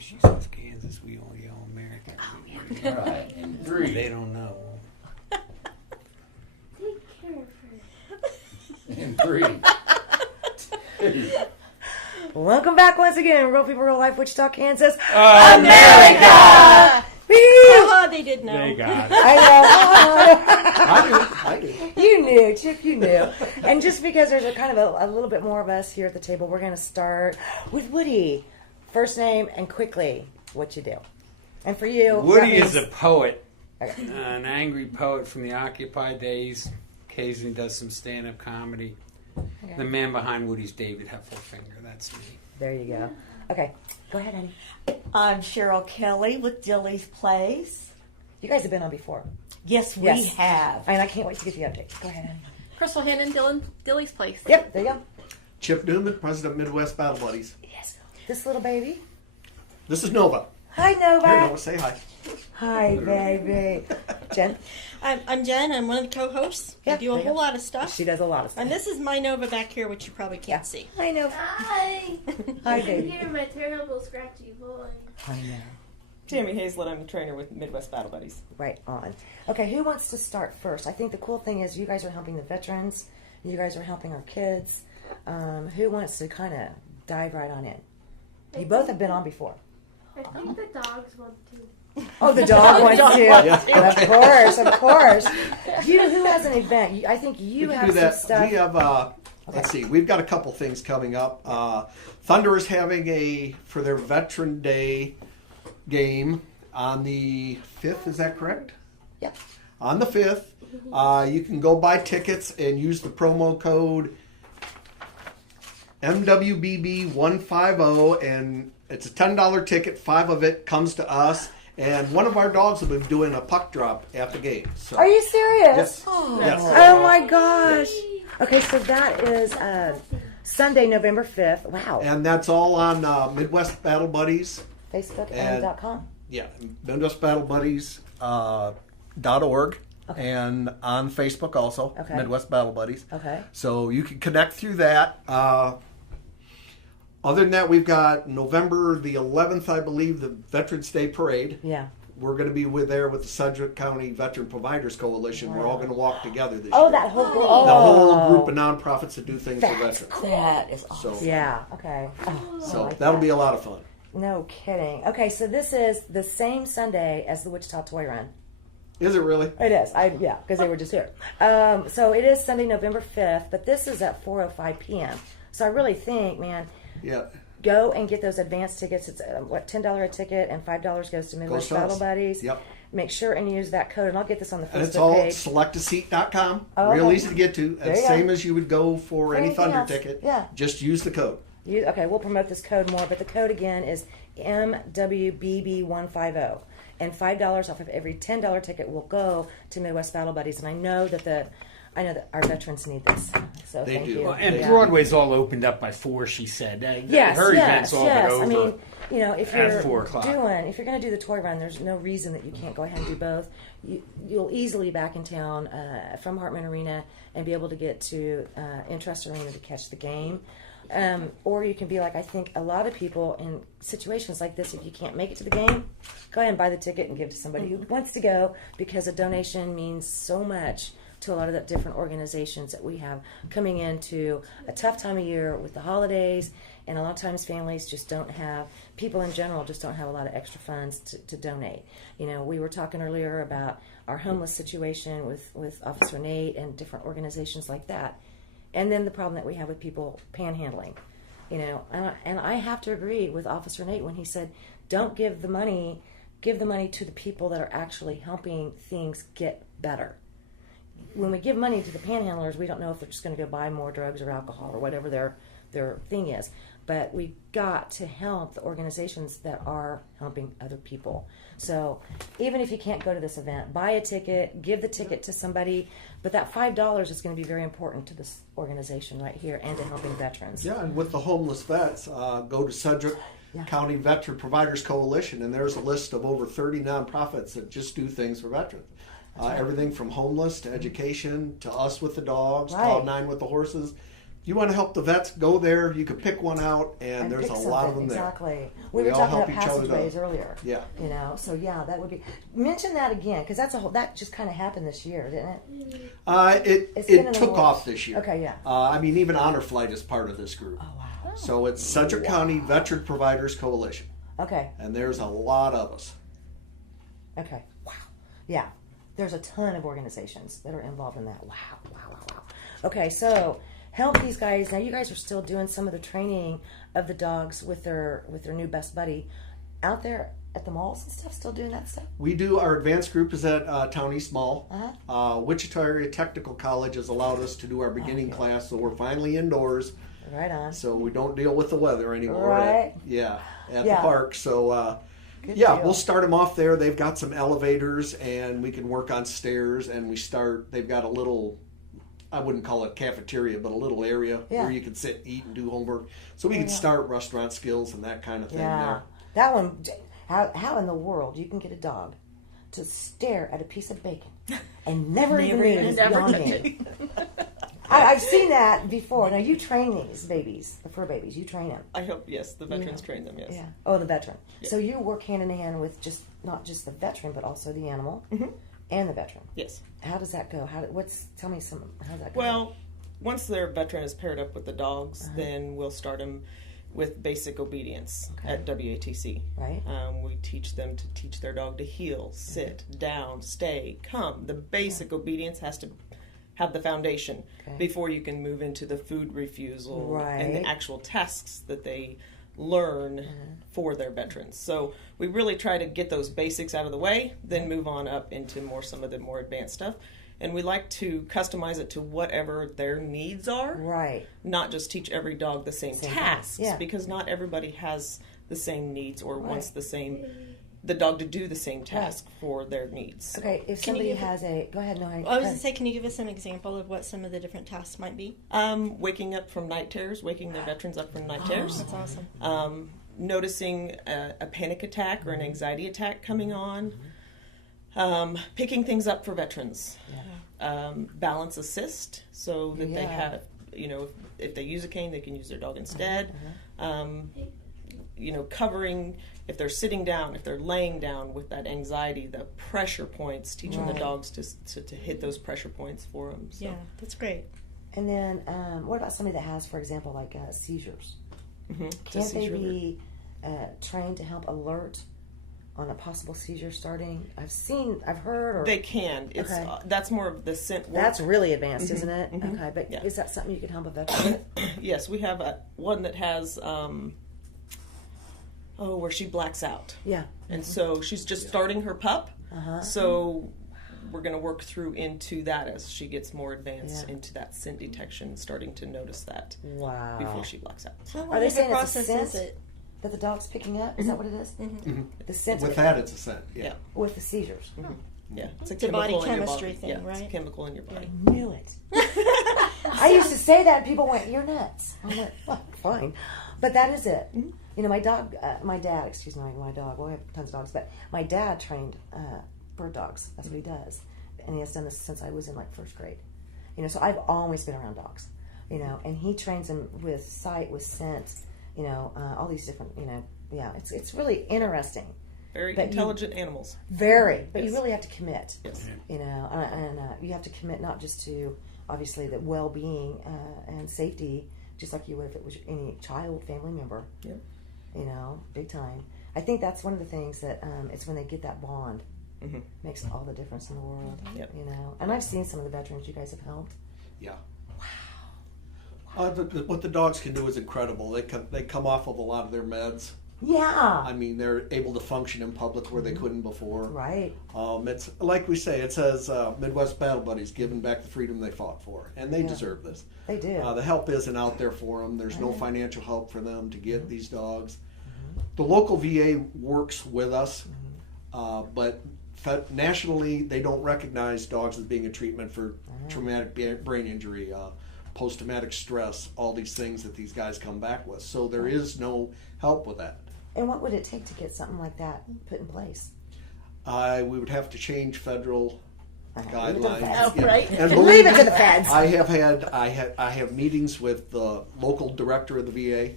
after she says Kansas, we all yell America. Oh, yeah. All right, and 3. They don't know. Take care of her. And 3. 2. Welcome back once again, Real People, Real Life, Wichita, Kansas, America! Woo! Oh, they did know. They got it. I do. You knew, Chip, you knew. And just because there's a kind of a little bit more of us here at the table, we're going to start with Woody. First name and quickly what you do. And for you, Woody that is a means- poet, Okay. an angry poet from the Occupy days. Occasionally does some stand-up comedy. Okay. The man behind Woody's David Heffelfinger. That's me. There you go. Okay, go ahead, honey. I'm Cheryl Kelly with Dillies Plays. You guys have been on before. Yes, we Yes. have. And I can't wait to get the update. Go ahead, honey. Crystal Hannon, Dilly's Place. Yep, there you go. Chip Newman, President of Midwest Battle Buddies. Yes. This little baby. This is Nova. Hi, Nova. Here, Nova, say hi. Hi, baby. Jen? I'm Jen. I'm one of the co-hosts. Yeah, I do there a you whole go. lot of stuff. She does a lot of stuff. And this is my Nova back here, which you probably can't see. Hi, Nova. Hi. Hi, You can baby. hear my terrible scratchy voice. I know. Tammy Hazlett, I'm the trainer with Midwest Battle Buddies. Right on. Okay, who wants to start first? I think the cool thing is you guys are helping the veterans. You guys are helping our kids. Who wants to kind of dive right on in? You both have been on before. I think the dogs want to. Oh, the dog wants to. Yeah. Of course, of course. Who has an event? I think you We can have do some that. stuff. We have, let's see, we've got a couple things coming up. Thunder is having for their Veteran Day game on the 5th, is that correct? Yep. On the 5th, you can go buy tickets and use the promo code MWBB150, and it's a $10 ticket. 5 of it comes to us, and one of our dogs will be doing a puck drop at the game. So. Are you serious? Yes. Yes. Oh my gosh. Okay, so that is Sunday, November 5th. Wow. And that's all on Midwest Battle Buddies. Facebook and- and .com. Yeah, Midwest Battle Buddies .org, Okay. and on Facebook also, Okay. Midwest Battle Buddies. Okay. So you can connect through that. Other than that, we've got November the 11th, I believe, the Veterans Day Parade. Yeah. We're going to be there with the Sedgwick County Veteran Providers Coalition. We're all going to walk together this Oh, year. that whole group. The whole group of nonprofits that do things for veterans. That is awesome. So, Yeah. Okay. Oh, so I like that'll that. be a lot of fun. No kidding. Okay, so this is the same Sunday as the Wichita Toy Run. Is it really? It is. Yeah, because they were just here. So it is Sunday, November 5th, but this is at 4:05 p.m. So I really think, man, Yeah. go and get those advance tickets. It's $10 a ticket, and $5 goes to Midwest to us. Battle Buddies. Yep. Make sure and use that code, and I'll get this on the And it's Facebook all page. selectaseat.com. Oh, Real okay. easy to get to. There It's you same go. as you would go for any Anything Thunder else. ticket. Yeah. Just use the code. Okay, we'll promote this code more, but the code again is MWBB150, and $5 off of every $10 ticket will go to Midwest Battle Buddies. And I know that our veterans need this, so They thank do. you. Well, and Yeah. Broadway's all opened up by 4, she said. Yes, Her yes, event's all yes. been over. I mean, if at you're 4 o'clock. if you're going to do the toy run, there's no reason that you can't go ahead and do both. You'll easily be back in town from Hartman Arena and be able to get to Interest Arena to catch the game. Or you can be like, I think a lot of people in situations like this, if you can't make it to the game, go ahead and buy the ticket and give it to somebody who wants to go, because a donation means so much to a lot of the different organizations that we have coming into a tough time of year with the holidays, and a lot of times families just don't have, people in general just don't have a lot of extra funds to donate. We were talking earlier about our homeless situation with Officer Nate and different organizations like that. And then the problem that we have with people panhandling, and I have to agree with Officer Nate when he said, don't give the money to the people that are actually helping things get better. When we give money to the panhandlers, we don't know if they're just going to go buy more drugs or alcohol or whatever their thing is. But we've got to help the organizations that are helping other people. So even if you can't go to this event, buy a ticket, give the ticket to somebody. But that $5 is going to be very important to this organization right here and to helping veterans. Yeah, and with the homeless vets, go to Sedgwick County Veteran Providers Coalition, and there's a list of over 30 nonprofits that just do things for veterans. Everything from homeless to education to us with the dogs, Right. Cloud 9 with the horses. you want to help the vets, go there. You can pick one out, and there's pick a lot of something. them there. Exactly. We We were all talking help about each other passageways though. earlier. Yeah. So yeah, that would be. Mention that again, because that just kind of happened this year, didn't it? It's been in It the took works. off this year. Okay, yeah. I mean, even Honor Flight is part of this group. Oh wow. So it's Sedgwick County Veteran Providers Coalition, Okay. and there's a lot of us. Okay. Wow. Yeah. There's a ton of organizations that are involved in that. Wow. Okay, so help these guys. Now you guys are still doing some of the training of the dogs with their new best buddy out there at the malls and stuff. Still doing that stuff. We do. Our advanced group is at Town East Mall. Uh-huh. Wichita Area Technical College has allowed us to do our beginning class, so we're finally indoors. Right on. So we don't deal with the weather anymore. Right. At Yeah. the park. So Good yeah, deal. we'll start them off there. They've got some elevators, and we can work on stairs. And they've got a little, I wouldn't call it cafeteria, but a little area Yeah. where you can sit, eat, and do homework. So we can start restaurant skills and that kind of thing Yeah. there. That one. How in the world you can get a dog to stare at a piece of bacon and never even move is never beyond touch me. I've seen that before. Now you train these babies, the fur babies. You train them. I hope, yes, the veterans train them, yes. Yeah. Oh, the veteran. Yeah. So you work hand in hand with not just the veteran, but also the animal and the veteran. Yes. How does that go? Tell me some. How's that go? Well, once their veteran is paired up with the dogs, then we'll start them with basic obedience at WATC. Right. We teach them to teach their dog to heel, sit, down, stay, come. The basic obedience has to have the foundation before you can move into the food refusal and the actual tasks that they learn for their veterans. So we really try to get those basics out of the way, then move on up into some of the more advanced stuff. And we like to customize it to whatever their needs are. Right. Not just teach every dog the same tasks, Yeah. because not everybody has the same needs or wants the dog to do the same task for their needs. Okay. If Can you somebody give has go ahead. No, I was going to say, can you give us an example of what some of the different tasks might be? Waking up from night terrors, waking their veterans up from night terrors. That's awesome. Noticing a panic attack or an anxiety attack coming on. Picking things up for veterans. Balance assist, so that they have, if they use a cane, they can use their dog instead. Covering if they're sitting down, if they're laying down with that anxiety, the pressure points, teaching the dogs to hit those pressure points for them. So. Yeah, that's great. And then, what about somebody that has, for example, like seizures? Can't they be trained to help alert on a possible seizure starting? I've heard. Or, They can. It's that's more of the scent work. that's really advanced, isn't it? Okay, but Yeah. is that something you can help a veteran with? Yes, we have one that has where she blacks out. Yeah. And so she's just starting her pup. So we're going to work through into that as she gets more advanced into that scent detection, starting to notice that Wow. before she blacks out. How Are long they of a saying it's a process scent is it? that the dog's picking up? Is that what it is? The scent With that, it's a scent. Yeah. with the seizures. Yeah, it's a It's a body chemical in your chemistry body. thing, Yeah, it's right? a chemical in your body. Knew it. I used to say that, and people went, "You're nuts." I went, well, "Fine," but that is it. My dad. My dad. Well, I have tons of dogs, but my dad trained bird dogs. That's what he does, and he has done this since I was in first grade. So I've always been around dogs. And he trains them with sight, with scent. All these different. Yeah, it's really interesting. Very But intelligent animals. Very, but you Yes. really have to commit. Yes. And you have to commit not just to obviously the well-being and safety, just like you would if it was any child, family member. Yeah. Big time. I think that's one of the things that it's when they get that bond makes all the difference in the world. Yep. And I've seen some of the veterans you guys have helped. Yeah. Wow. What the dogs can do is incredible. They come off of a lot of their meds. Yeah. I mean, they're able to function in public where they couldn't before. Right. It's like we say. It says Midwest Battle Buddies giving back the freedom they fought for, and they deserve this. They do. The help isn't out there for them. There's no financial help for them to get these dogs. The local VA works with us, but nationally they don't recognize dogs as being a treatment for traumatic brain injury, post-traumatic stress, all these things that these guys come back with. So there is no help with that. And what would it take to get something like that put in place? We would have to change federal guidelines. Oh, Yeah. right. And Leave believe it to me, the feds. I have meetings with the local director of the VA.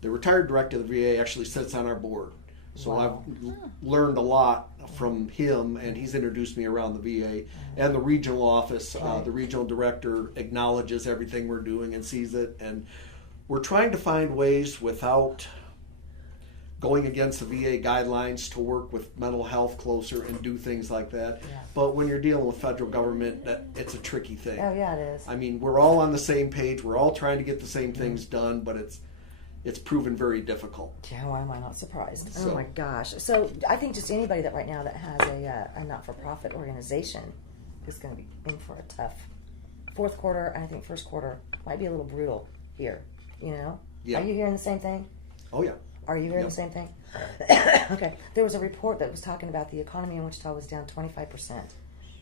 The retired director of the VA actually sits on our board. So Wow. I've learned a lot from him, and he's introduced me around the VA and the regional office. The regional director acknowledges everything we're doing and sees it, and we're trying to find ways without going against the VA guidelines to work with mental health closer and do things like that. Yeah. But when you're dealing with federal government, it's a tricky thing. Oh yeah, it is. I mean, we're all on the same page. We're all trying to get the same things done, but it's proven very difficult. Yeah, why am I not surprised? So- Oh my gosh! So I think just anybody that right now that has a not-for-profit organization is going to be in for a tough fourth quarter. And I think first quarter might be a little brutal here. You know? Yeah. Are you hearing the same thing? Oh yeah. Are you hearing Yep. the same thing? Okay. There was a report that was talking about the economy in Wichita was down 25%.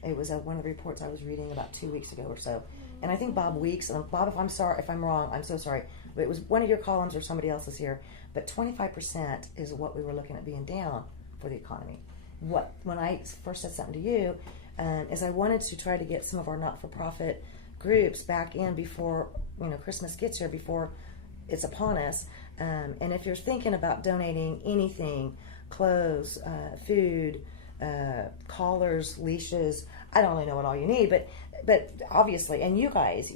It was one of the reports I was reading about 2 weeks ago or so. And I think Bob Weeks, and Bob, if I'm wrong, I'm so sorry. But it was one of your columns or somebody else's here. But 25% is what we were looking at being down for the economy. When I first said something to you, is I wanted to try to get some of our not-for-profit groups back in before Christmas gets here, before it's upon us. And if you're thinking about donating anything, clothes, food, collars, leashes, I don't really know what all you need, but obviously, and you guys,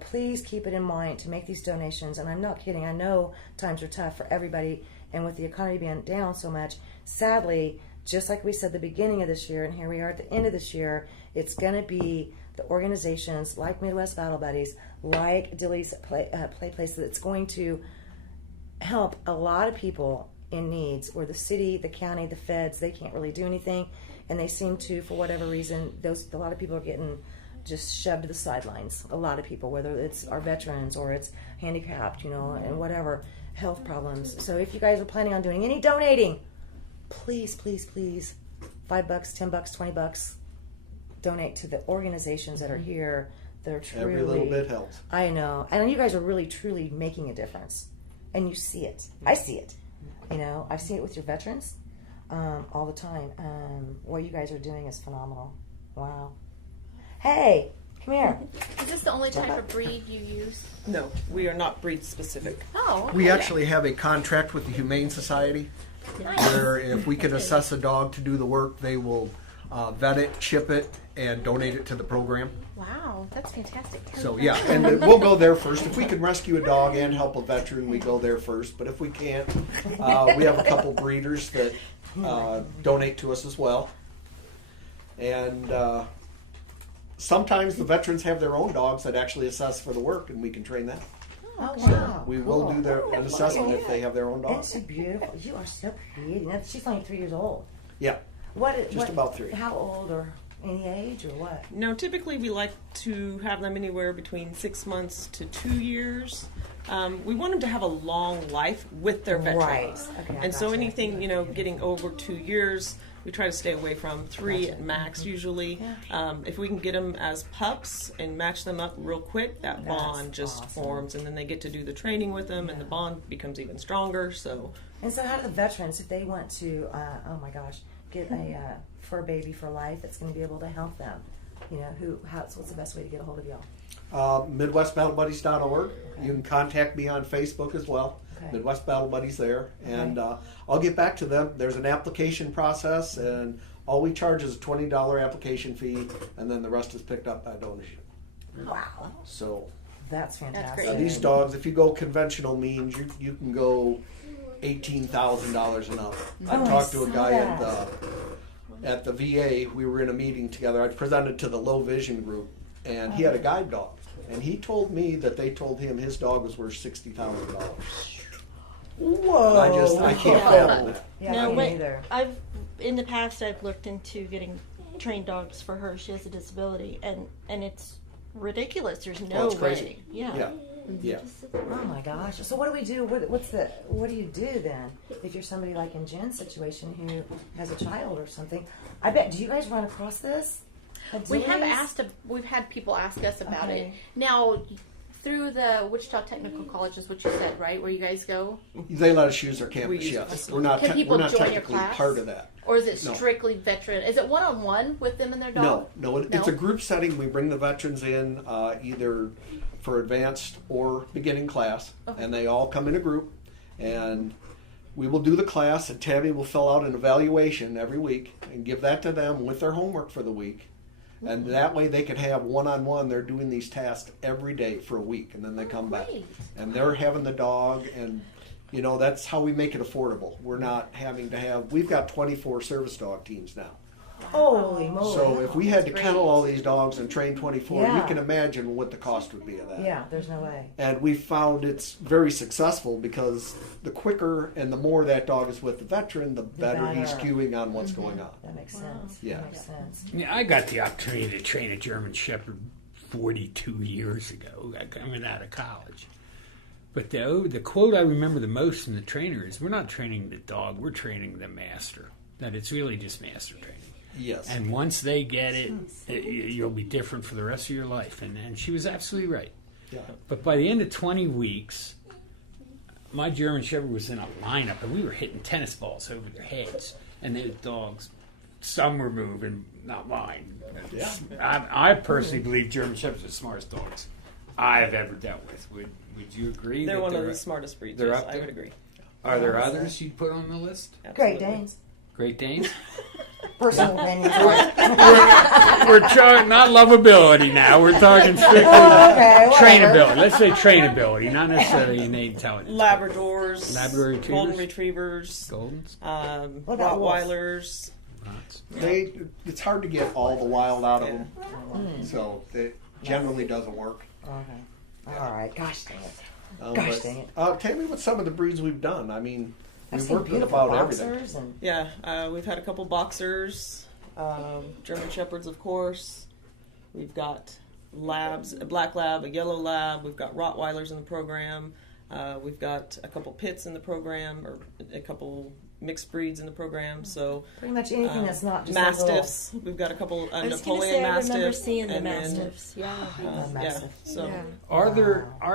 please keep it in mind to make these donations. And I'm not kidding. I know times are tough for everybody, and with the economy being down so much, sadly, just like we said at the beginning of this year, and here we are at the end of this year, it's going to be the organizations like Midwest Battle Buddies, like Dillies Play Place, that's going to help a lot of people in needs where the city, the county, the feds, they can't really do anything, and they seem to, for whatever reason, a lot of people are getting just shoved to the sidelines. A lot of people, whether it's our veterans or it's handicapped, and whatever health problems. So if you guys are planning on doing any donating, please, please, please, $5, $10, $20, donate to the organizations that are here. That are truly, Every little bit helps. I know, and you guys are really, truly making a difference, and you see it. I see it. I see it with your veterans all the time. What you guys are doing is phenomenal. Wow. Hey, come here. Is this the only type of breed you use? No, we are not breed specific. Oh, okay. We actually have a contract with the Humane Society where if we can assess a dog to do the work, they will vet it, chip it, and donate it to the program. Wow, that's fantastic. So yeah, and we'll go there first. If we can rescue a dog and help a veteran, we go there first. But if we can't, we have a couple breeders that donate to us as well. And sometimes the veterans have their own dogs that actually assess for the work, and we can train them. Oh, So wow. we will do an assessment if they have their own dog. It's beautiful. You are so pretty. She's only 3 years old. Yeah, What? just about 3. How old, or any age, or what? No, typically we like to have them anywhere between 6 months to 2 years. We want them to have a long life with their veterans. Right. Okay, I And so gotcha. anything, getting over 2 years, we try to stay away from. 3 at max usually. If we can get them as pups and match them up real quick, that bond just awesome. forms, and then they get to do the training with them, and the bond becomes even stronger. So And so, how do the veterans, if they want to, get a fur baby for life that's going to be able to help them? What's the best way to get a hold of y'all? MidwestBattleBuddies.org. You can contact me on Facebook as well. Okay. Midwest Battle Buddies there, and I'll get back to them. There's an application process, and all we charge is a $20 application fee, and then the rest is picked up by donation. Wow, So that's fantastic. great. these dogs, if you go conventional means, you can go $18,000 and up. I Oh, I talked to a saw guy that. at the VA. We were in a meeting together. I presented to the low vision group, and he had a guide dog, and he told me that they told him his dog was worth $60,000. Whoa! I can't fathom that. Yeah, No, me wait. neither. In the past, I've looked into getting trained dogs for her. She has a disability, and it's ridiculous. There's no it's crazy. way. Yeah. Yeah, yeah. Oh my gosh! So what do we do? What do you do then if you're somebody like in Jen's situation who has a child or something? I bet. Do you guys run across this? We have we've had people ask us about Okay. it. Now, through the Wichita Technical College is what you said, right? Where you guys go? They let us use their campus. We use Yes, it. we're not. Can people we're not join your technically class? part of that. Or is it No. strictly veteran? Is it one-on-one with them and their dog? No, it's a group setting. We bring the veterans in either for advanced or beginning class, Okay. and they all come in a group, and we will do the class, and Tammy will fill out an evaluation every week and give that to them with their homework for the week. And that way they can have one-on-one. They're doing these tasks every day for a week, and then they come back. Great. And they're having the dog, and that's how we make it affordable. We're not having to have. We've got 24 service dog teams now. Holy moly. So if we had to That's kennel great. all these dogs and train 24, you Yeah. can imagine what the cost would be of that. Yeah, there's no way. And we found it's very successful because the quicker and the more that dog is with the veteran, the better he's better. cueing on what's going on. That makes sense. Yeah. That makes sense. Yeah, I got the opportunity to train a German Shepherd 42 years ago, coming out of college. But the quote I remember the most from the trainer is, "We're not training the dog; we're training the master. That it's really just master training. Yes. And once they get it, you'll be different for the rest of your life." And she was absolutely right. Yeah. But by the end of 20 weeks, my German Shepherd was in a lineup, and we were hitting tennis balls over their heads. And the dogs, some were moving, not mine. Yeah. I personally believe German Shepherds are the smartest dogs I've ever dealt with. Would you agree? They're that one of the smartest breeds. they're Yes, up I there? would agree. Are there others you'd put on the list? Great Absolutely. Danes. Great Danes? Personal opinion. We're talking not lovability now. We're talking strictly Okay, whatever. trainability. Let's say trainability, not necessarily innate intelligence. Labradors, Labrador retrievers? golden retrievers, Goldens? What about wolves? Rottweilers. Rots. It's hard to get all the wild out of them, so it generally doesn't work. Okay. All right. Gosh dang it. Gosh dang it. Tell me what some of the breeds we've done. I mean, I've we've seen worked with beautiful about everything. boxers and Yeah, we've had a couple boxers, German Shepherds, of course. We've got labs, a black lab, a yellow lab. We've got Rottweilers in the program. We've got a couple pits in the program, or a couple mixed breeds in the program. So pretty much anything that's not just mastiffs. We've got a couple I was going to Napoleon say, I mastiffs. remember seeing the and then, mastiffs. Yeah. A yeah. mastiff. So Yeah. Are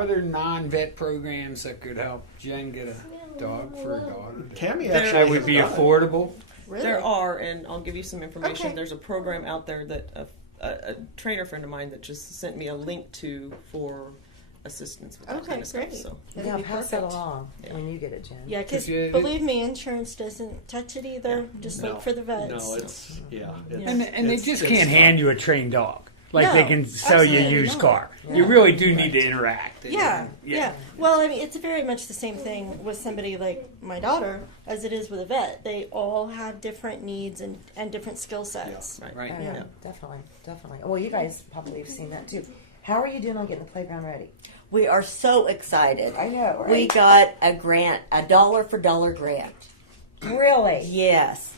there non-vet programs that could help Jen get a dog for her daughter? Tammy There- actually That would be has done it. affordable. Really? there are, and I'll give you some information. Okay. There's a program out there that a trainer friend of mine that just sent me a link to for assistance with that Okay, kind of great. stuff. So That'd Yeah, be pass that perfect. along Yeah. when you get it, Jen. Yeah, because Yeah, believe me, insurance doesn't touch it either. Just No. look for the vets. No, it's Yeah. And they it's- just it's can't tough. hand you a trained dog. Like they No, can sell you a absolutely used not. car. Yeah. You really do need to interact. Yeah, yeah. Well, I mean, it's very much the same thing with somebody like my daughter as it is with a vet. They all have different needs and different skill sets. Right. Oh, yeah, definitely. Well, you guys probably have seen that too. How are you doing on getting the playground ready? We are so excited. I know, right? We got a grant, a dollar for dollar grant. Really? Yes.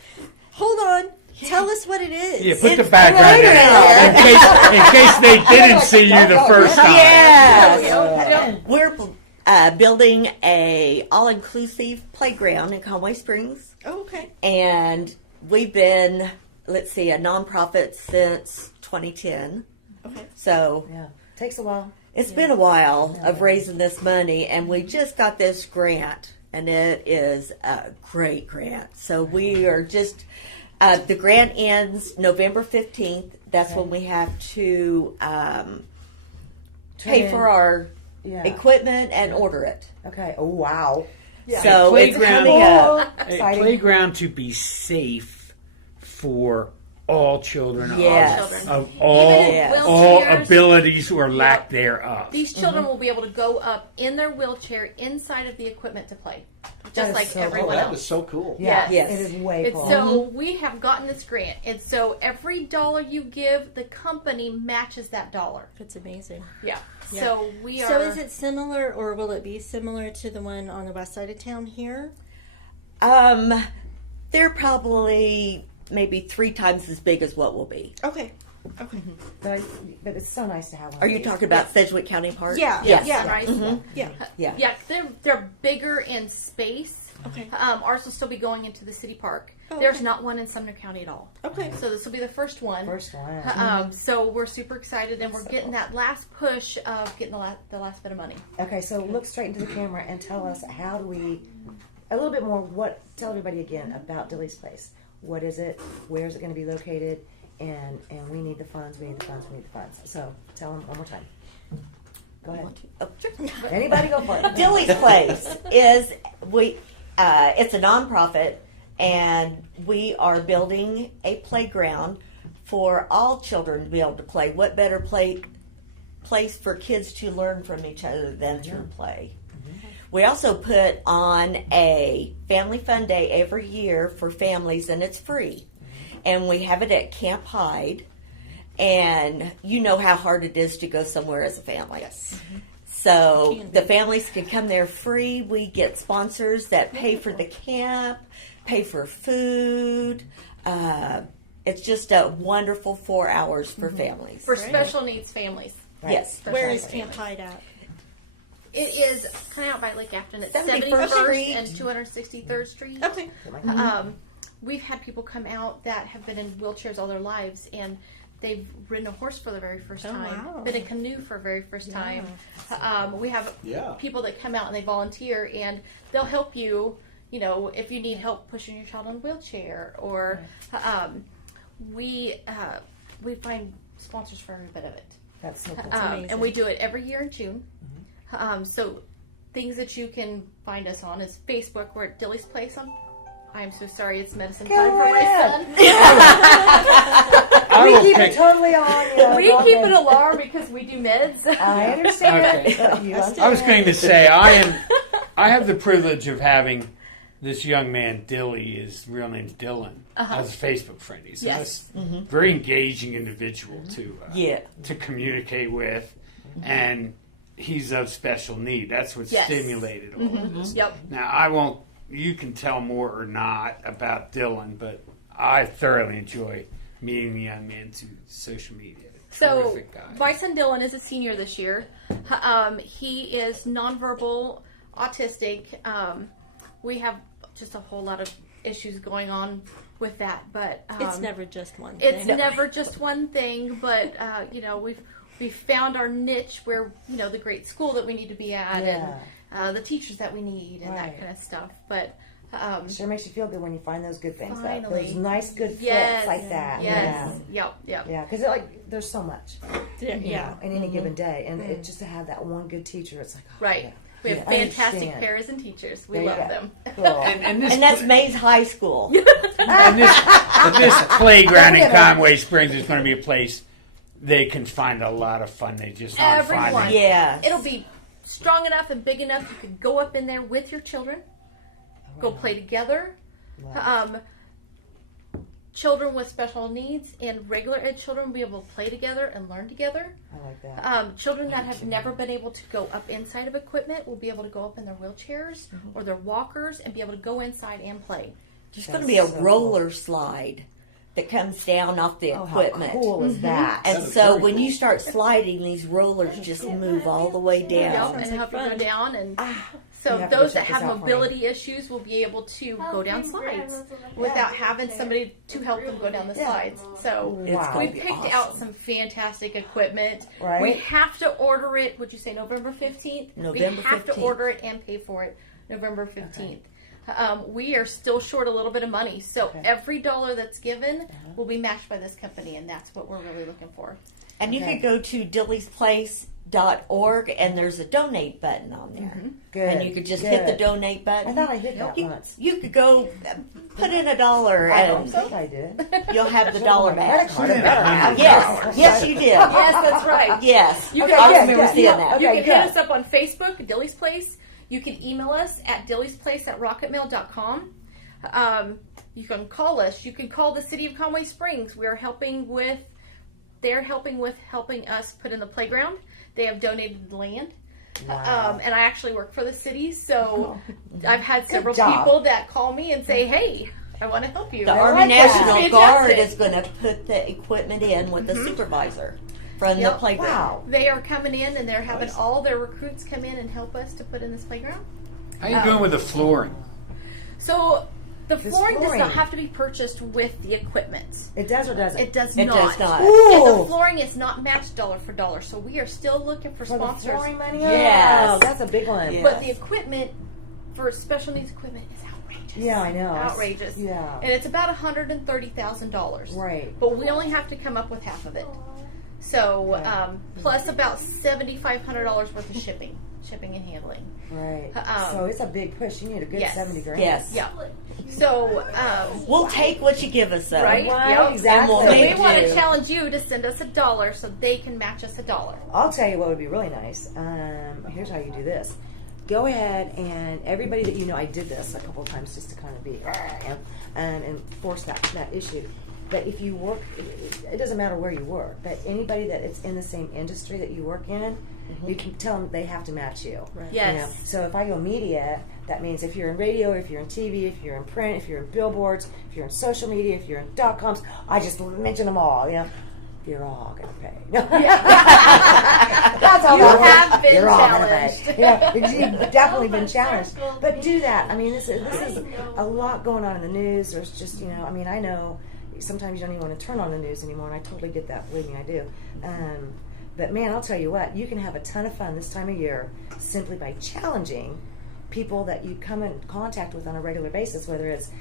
Hold on. Tell us what it is. Yeah, put the It's background in, right in case they didn't see you the first time. Yes. We're building a all-inclusive playground in Conway Springs, Oh, okay. and we've been, a nonprofit since 2010. Okay. So Yeah. Takes a while. it's been a while of raising this money, and we just got this grant, and it is a great grant. So we are just, the grant ends November 15th. That's when we have to pay in- for our Yeah. equipment and order it. Okay. Oh, wow. So it's Playground. coming up. A Exciting. playground to be safe for all children Yes. of all Even in Yes. all wheelchairs, abilities or lack thereof. these children will be able to go up in their wheelchair inside of the equipment to play, That just is like so Oh, everyone that else. is so cool. Yeah. Yes. It is way It's cool. so we have gotten this grant, and so every dollar you give, the company matches that dollar. That's amazing. Yeah. Yeah. So we are. So is it similar, or will it be similar to the one on the west side of town here? They're probably maybe 3 times as big as what will be. Okay. Okay. but it's so nice to have one. Are of you these. talking about Sedgwick County Park? Yeah. Yes. Yeah. Right. Mhm. Yeah. Yeah. Yeah, they're bigger in space. Okay. Ours will still be going into the city park. Oh, There's okay. not one in Sumner County at all. Okay. So this will be the first one. First one. So we're super excited, and we're getting that last push of getting the last bit of money. Okay, so look straight into the camera and tell us how do we, a little bit more, tell everybody again about Dillies Place. What is it? Where is it going to be located? And we need the funds, we need the funds, we need the funds. So tell them one more time. Go ahead. Oh, sure. Anybody go for it. Dillies Place is it's a nonprofit, and we are building a playground for all children to be able to play. What better place for kids to learn from each other than through play? We also put on a family fun day every year for families, and it's free. And we have it at Camp Hyde. And you know how hard it is to go somewhere as a family. Yes. So the families can come there free. We get sponsors that pay for the camp, pay for food. It's just a wonderful 4 hours for families. For special needs families. Right. Yes. Where is Camp Hyde at? It is kind of out by Lake Afton at 71st 71st Street. and 263rd Street. Okay. We've had people come out that have been in wheelchairs all their lives, and they've ridden a horse for the very first Oh, time, wow. been in a canoe for the very first time. We have Yeah. people that come out and they volunteer, and they'll help you, if you need help pushing your child in a wheelchair, or we find sponsors for every bit of it. That's so cool. amazing. And we do it every year in June. So things that you can find us on is Facebook. We're at Dillies Place on. I'm so sorry, it's medicine Go time for my ahead. son. I We will keep pick- it totally on. We keep it alarm because we do meds. I understand. Okay. You I was going to say I have the privilege of having this young man, Dilly, his real name's Dylan, as a Facebook friend. He's Yes. a very engaging individual Yeah. to communicate with, and he's of special need. That's what Yes. stimulated all of this. Yep. Now, I won't. You can tell more or not about Dylan, but I thoroughly enjoy meeting the young man through social media. So Terrific guy. my son Dylan is a senior this year. He is nonverbal autistic. We have just a whole lot of issues going on with that, but It's never just one It's thing. never just one thing, but we've found our niche where the great school that we need to be at, and the teachers that we need, and Right. that kind of stuff. But Sure makes you feel good when you find those good things. Finally. Those nice, good fits yes, like that. yes, yep. Yeah, because there's so much Yeah. you know, in any given day, and it just to have that one good teacher, it's like Right. yeah. We have Yeah, I fantastic understand. paras and teachers. We There you love go. them. Cool. and this And that's Mays High School. And this playground in Conway Springs is going to be a place they can find a lot of fun. They just aren't Everyone. finding. Yeah. It'll be strong enough and big enough you could go up in there with your children, go play together. Children with special needs and regular ed children will be able to play together and learn together. I like that. Children that have never been able to go up inside of equipment will be able to go up in their wheelchairs or their walkers and be able to go inside and play. There's going to be a roller slide that comes down off the Oh, how equipment. cool is that? And That is so very when cool. you start sliding, these rollers just move all the way Yep, down. and like help you fun. go down. And You so have to those check that this have out for me. mobility issues will be able to go down slides without having somebody to help them go down the slides. So It's Wow. going we to be picked awesome. out some fantastic equipment. Right. We have to order it. Would you say November 15th? November we have 15th. to order it and pay for it November 15th. We are still short a little bit of money, so every dollar that's given will be matched by this company, and that's what we're really looking for. And you Okay. could go to dilliesplace.org and there's a donate button on there. Good. And you could just hit the Good. donate I button. thought I hit that you, once. you could go put in $1 I don't and think I did. you'll have the dollar back. Credit card, better have. Yes, yes you did. Yes, that's right. Yes, You I can- remember good, seeing yeah. that. You Okay, can hit good. us up on Facebook, Dillies Place. You can email us at dilliesplace@rocketmail.com. You can call us. You can call the City of Conway Springs. They're helping with helping us put in the playground. They have donated land. And I actually work for the city, so I've had several job. people that call me and say, "Hey, I want to help you." The I Army like that. National Fantastic. Guard is going to put the equipment in with the supervisor from the Yep. playground. Wow. They are coming in and they're having all their recruits come in and help us to put in this playground. How you doing with the flooring? So the This flooring does flooring. not have to be purchased with the equipment. It does or doesn't? It does It not. does not. And Ooh. the flooring is not matched dollar for dollar. So we are still looking for For the sponsors. flooring money? Yes. Oh, that's a big one. Yeah. But the equipment for special needs equipment is outrageous. Yeah, I know. Outrageous. Yeah. And it's about $130,000. Right. But we only have to come up with half of it. So plus about $7,500 worth of shipping and handling. Right. Um, So it's a big push. You need a good yes. 70 grand. Yes. Yeah. So We'll take what you give us, though. right. Right, Yep. exactly. And So we'll we make want to do. challenge you to send us $1 so they can match us $1. I'll tell you what would be really nice. Here's how you do this. Go ahead and everybody that you know, I did this a couple of times just to kind of be and force that issue. But if you work, it doesn't matter where you work, but anybody that is in the same industry that you work in, you can tell them they have to match you. Right. Yes. You know? So if I go media, that means if you're in radio, if you're in TV, if you're in print, if you're in billboards, if you're in social media, if you're in .coms, I just mention them all, you know. You're all going to pay. That's all You that works. have been You're all going to pay. challenged. You've definitely been challenged. But do that. I mean, this is a lot going on in the news. There's just, I mean, I know sometimes you don't even want to turn on the news anymore, and I totally get that. Believe me, I do. But man, I'll tell you what, you can have a ton of fun this time of year simply by challenging people that you come in contact with on a regular basis, whether it's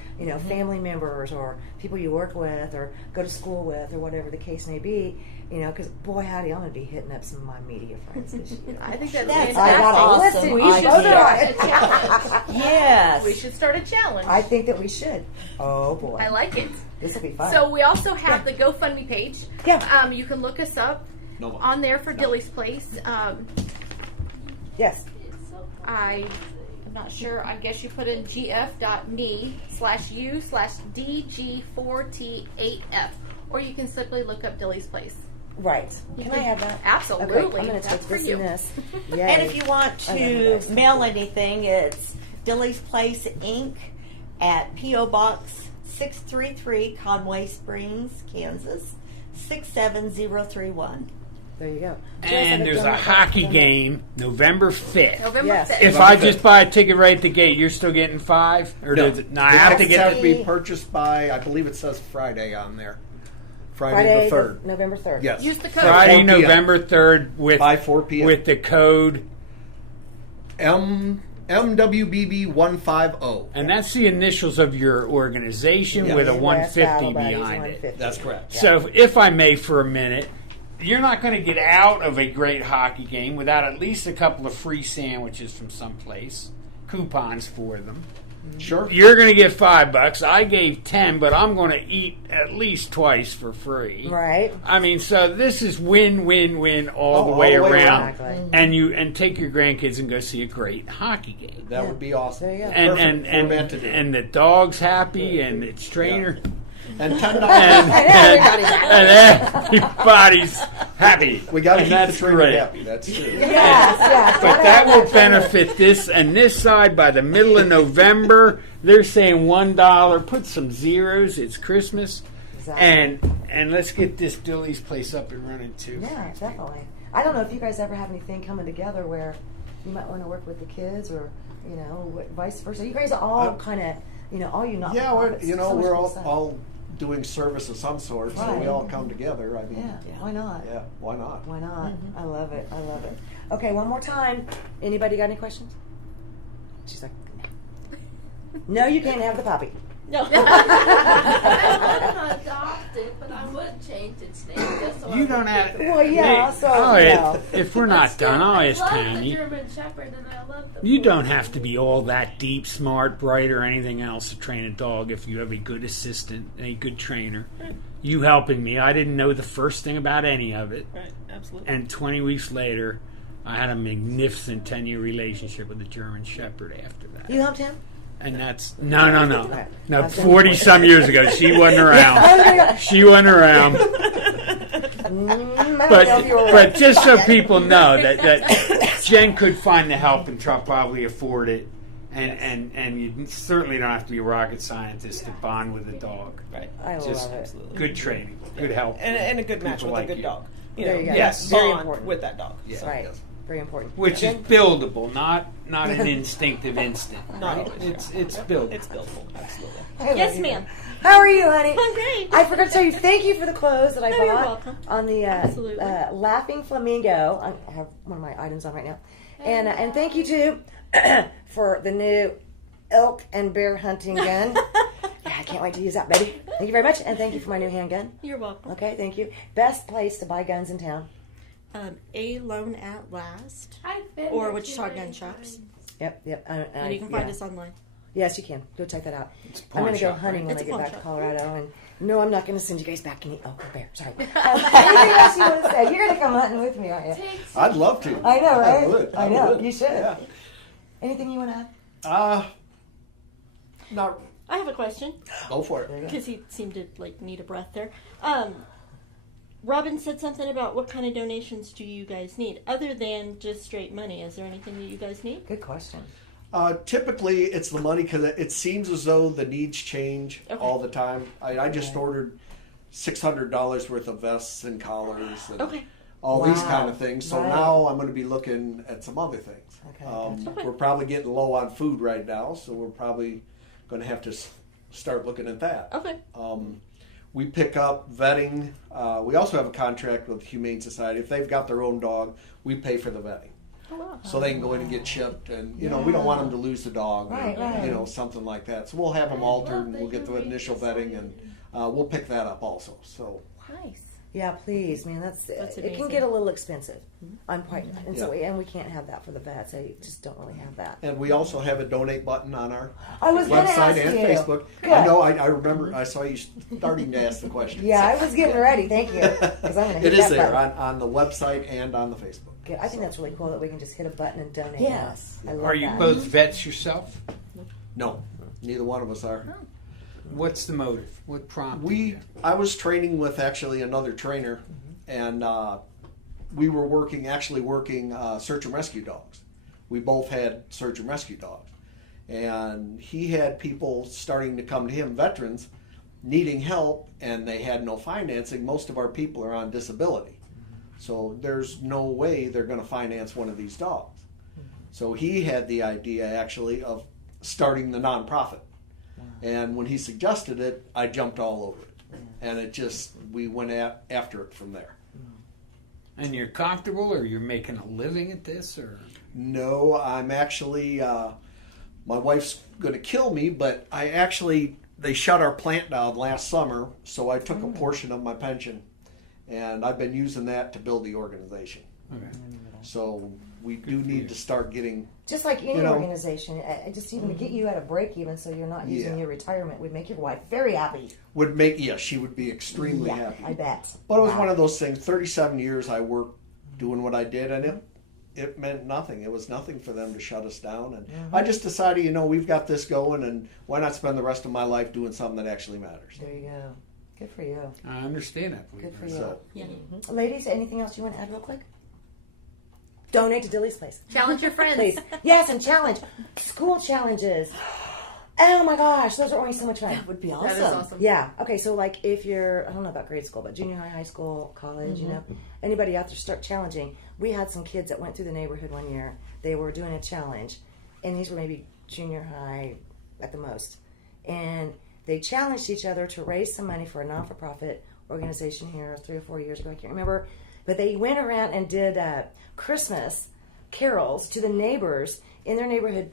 family members or people you work with or go to school with or whatever the case may be. Because boy, howdy, I'm going to be hitting up some of my media friends this year. I think that's That's I got a fantastic. list. awesome. We should Go start there. a challenge. Yes. We should start a challenge. I think that we should. Oh boy, I like it. this will be fun. So we also have the GoFundMe page. Yeah. You can look us up No. on there for Dillies Place. Yes. I'm not sure. I guess you put in gf.me/u/DG4T8F, or you can simply look up Dillies Place. Right. Can I have that? Absolutely. Okay, I'm going to That's take for this you. and this. Yay. And if you want I know to guys. mail anything, it's Dillies Place Inc. at P.O. Box 633, Conway Springs, Kansas 67031. There you go. And there's a hockey game November 5th. November Yes. 5th. If I just buy a ticket right at the gate, you're still getting 5? Or No, does it, no I have to tickets get have the, to be purchased by, I believe it says Friday on there. Friday the 3rd. November 3rd. Yes. Use the code. Friday, 4 p.m. November 3rd with By 4 p.m. with the code, MWBB 150. and that's the initials of your organization Yeah. with a Midwest 150 Battle Buddies, behind it. 150. That's correct. So, if I may, for a minute, you're not going to get out of a great hockey game without at least a couple of free sandwiches from someplace, coupons for them. Sure. You're going to get $5. I gave 10, but I'm going to eat at least twice for free. Right. I mean, so this is win, win, win all Oh, the all way the way around. Exactly. And take your grandkids and go see a great hockey game. That would be awesome. There you go. And Perfect format to do. and the dog's happy and its trainer And $10. and everybody's happy. We got to And keep the that's trainer great. happy. That's true. Yes. But that will benefit this and this side by the middle of November. They're saying $1. Put some zeros. It's Christmas, Exactly. and let's get this Dillies Place up and running too. Yeah, definitely. I don't know if you guys ever have anything coming together where you might want to work with the kids or, vice versa. You guys are all kind of, all you not. Yeah, we're so all doing service of some sort, so we Right. all come together. I mean, Yeah, why not? yeah, why not? Why not? I love it. I love it. Okay, one more time. Anybody got any questions? She's like, no, you can't have the puppy. No. I want to adopt it, but I would change its name just so You I don't would have. get Well, yeah, so, if we're not done, I'll ask I love the Tanya. German Shepherd, and I love the. You don't have to be all that deep, smart, bright, or anything else to train a dog if you have a good assistant, a good trainer. You helping me. I didn't know the first thing about any of it. Right, absolutely. And 20 weeks later, I had a magnificent 10-year relationship with a German Shepherd after that. You helped him? And that's no. Okay. No, I've done 40 some years ago, she wasn't around. She wasn't around. I don't know if you were right. But just so people know that Jen could find the help and probably afford it, and you certainly don't have to be a rocket scientist to bond with a dog. Right. I Just love it. good training, good help, And a good match People with like a good you. dog. There you go. Yes. Very bond important. with that dog. Yeah, So. Right. yes. Very important. Which is buildable, not an instinctive instant. Not Right? always, It's buildable. It's buildable, absolutely. I love Yes, you. ma'am. How are you, honey? I'm great. I forgot to tell you, thank you for the clothes that I Oh, bought you're welcome. on the Absolutely. Laughing Flamingo. I have one of my items on right now. And thank you, too, for the new elk and bear hunting gun. Yeah, I can't wait to use that, baby. Thank you very much. And thank you for my new handgun. You're welcome. Okay, thank you. Best place to buy guns in town. A Loan at Last. I've been Or there Wichita too Gun many Shops. times. Yep. And you can find us online. Yes, you can. Go check that out. It's a I'm pawn going to go shop, hunting right? when I It's a get pawn back to shop. Colorado. And no, I'm not going to send you guys back any elk or bear. Sorry. Anything else you want to say? You're going to come hunting with me, aren't you? Takes I'd love to. I know, right? I would. I know. would. You should. Yeah. Anything you want to add? Not. I have a question Go for it. because he seemed to need a breath there. Robin said something about what kind of donations do you guys need other than just straight money? Is there anything that you guys need? Good question. Typically, it's the money because it seems as though the needs change Okay. all the time. I just ordered $600 worth of vests and collars and Okay. all these Wow. kind of things. So Right. now I'm going to be looking at some other things. Okay, gotcha. Okay. We're probably getting low on food right now, so we're probably going to have to start looking at that. Okay. We pick up vetting. We also have a contract with Humane Society. If they've got their own dog, we pay for the vetting. Oh, wow. So they can go in and get chipped, and we don't want them to lose the dog, Right, or, right. something like that. So we'll have them altered, and we'll get the initial vetting, and we'll pick that up also. So Nice. Yeah, please, man. That's it. Can amazing. get a little expensive. I'm quite, and so Yeah. we can't have that for the vets. I just don't really have that. and we also have a donate button on our I was going to website ask and you. Facebook. Good. I know. I remember. I saw you starting to ask the question. Yeah, I was getting ready. Thank you. 'Cause I'm gonna hit It is that there button. on the website and on the Facebook. Good. I think that's really cool that we can just hit a button and donate. Yes. I love Are you that. both vets yourself? No, neither one of us are. What's the motive? What prompted you? I was training with actually another trainer, and we were working search and rescue dogs. We both had search and rescue dogs, and he had people starting to come to him, veterans, needing help, and they had no financing. Most of our people are on disability, so there's no way they're going to finance one of these dogs. So he had the idea actually of starting the nonprofit. And when he suggested it, I jumped all over it. And we went after it from there. And you're comfortable, or you're making a living at this, or? No, I'm actually, my wife's going to kill me, but they shut our plant down last summer, so I took a portion of my pension, and I've been using that to build the organization. Okay. So we do need to start getting, Just like any You know- organization, just even to get you at a break even so you're not using Yeah. your retirement would make your wife very happy. she would be extremely happy. I bet. But it was Wow. one of those things. 37 years I worked doing what I did, and it meant nothing. It was nothing for them to shut us down. And I just decided, we've got this going, and why not spend the rest of my life doing something that actually matters? There you go. Good for you. I understand that. Good for you. So Yeah. Ladies, anything else you want to add real quick? Donate to Dillies Place. Challenge your friends. Please. Yes, and challenge. School challenges. Oh my gosh, those are always so much fun. That would be awesome. That is awesome. Yeah. Okay. So, like, if you're, I don't know about grade school, but junior high, high school, college, anybody out there, start challenging. We had some kids that went through the neighborhood one year. They were doing a challenge, and these were maybe junior high at the most, and they challenged each other to raise some money for a non-for-profit organization here 3 or 4 years ago. I can't remember, but they went around and did Christmas carols to the neighbors in their neighborhood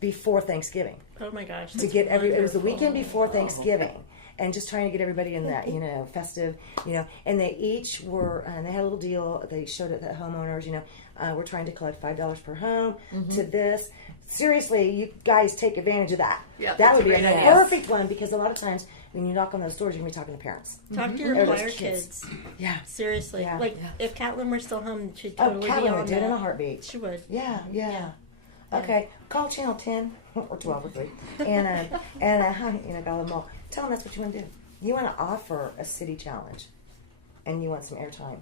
before Thanksgiving. Oh my gosh. To that's get it was the wonderful. weekend before Thanksgiving, and just trying to get everybody in that festive, and they each were, and they had a little deal. They showed it to homeowners, we're trying to collect $5 per home to this. Seriously, you guys take advantage of that. Yeah, that that's would a be a great idea. perfect one, because a lot of times when you knock on those doors, you're gonna be talking to parents. Talk to your Or those choir kids. kids. Yeah. Seriously. Yeah. Like, if Catlin were still home, she'd Oh, totally be Catelyn on would do it in a that. heartbeat. She would. Yeah. Yeah. Okay, call channel 10 or 12 or 3, and got them all. Tell them that's what you want to do. You want to offer a city challenge, and you want some airtime.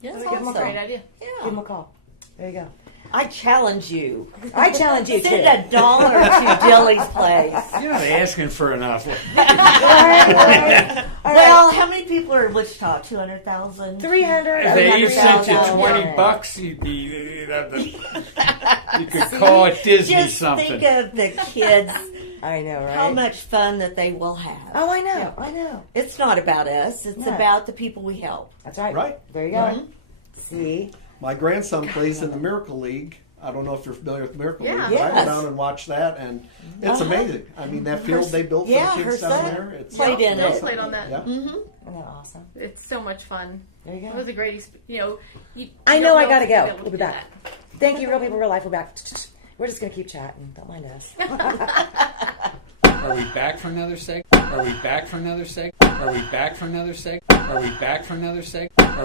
Yeah, Give that's them a awesome. Great idea. Give them a call. There you go. I challenge you. I challenge you Send to. $1 to Dillies Place. You're not asking for enough. Well, how many people are in Wichita? 200,000? 300. If they each sent you 300,000. $20, you could call it Disney Just something. think of the kids, I know, right? how much fun that they will have. Oh, I know. I know. It's not about us. It's No. about the people we help. That's right. Right. There you go. Right. See? My grandson plays in the Miracle League. I don't know if you're familiar with Miracle Yeah. League. But I Yes. go down and watch that, and it's amazing. I mean, that field they built for Yeah, the her kids down son there. It's played in Bill it. played on that. Yeah. Mm-hmm. Isn't that awesome? It's so much fun. There you It go. was a great, you I know I gotta if you'll go. able to We'll be do back. that. Thank you, Real People, Real Life. We're back. We're just going to keep chatting. Don't mind us. Are we back for another seg? Are we back for another seg? Are we back for another seg? Are we back for another seg?